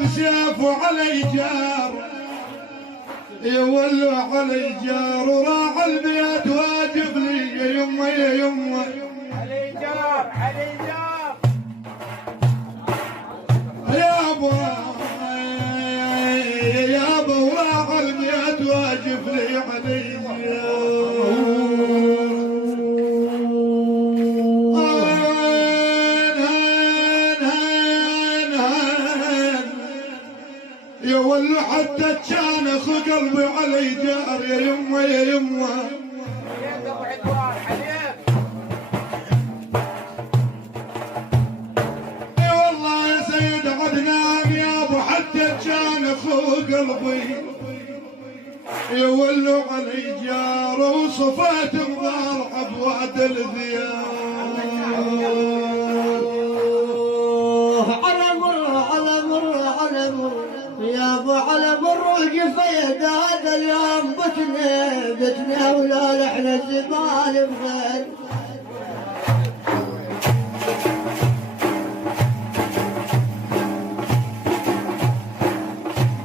بسيف وعلي جار، يولوا علي جار وراح البيت واجب لي يا يمه يا يمه. علي جار علي جار يابا وراح البيت واجب لي علي جار. يا ولو حتى كان اخو قلبي علي جار يا يمه يا يمه. عليك ابو عدوان عليك. اي والله يا سيد عدنان يا ابو حتى كان اخو قلبي يا ولو علي جار وصفات مضار عبواد الذيار. يا ابو على مر الجفيد هذا اليوم بتنا ولا لحن الزمان بغير.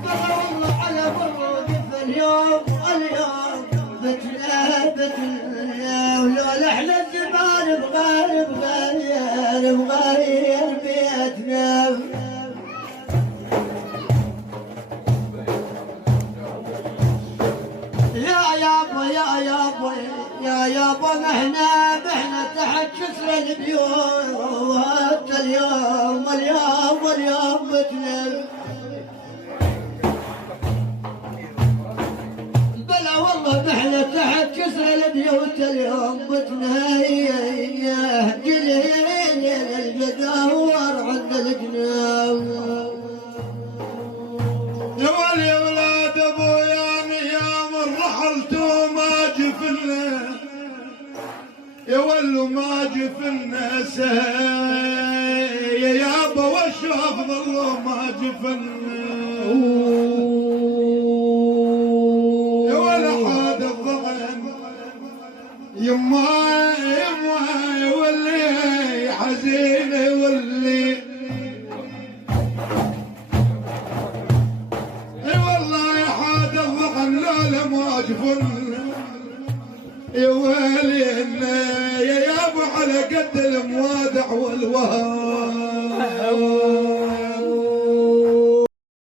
والله على مر الجفا اليوم بتنا ولا لحن الزمان بغير بيتنا. يا يابا نحنا تحت كسر البيوت اليوم بتنام. بلا والله نحنا تحت كسر البيوت اليوم بتنام. جليل القدور عند الجناب. يا ولي ولاد ابويا يا من رحلتوا ما جفنا يا ولو ما جفنا يا يابا والشوف ظلوا ما جفنا. يا ولا حاد الضغن يما يولي حزين يولي. يا ويلي يا يابا على قد الموادع والوهاب.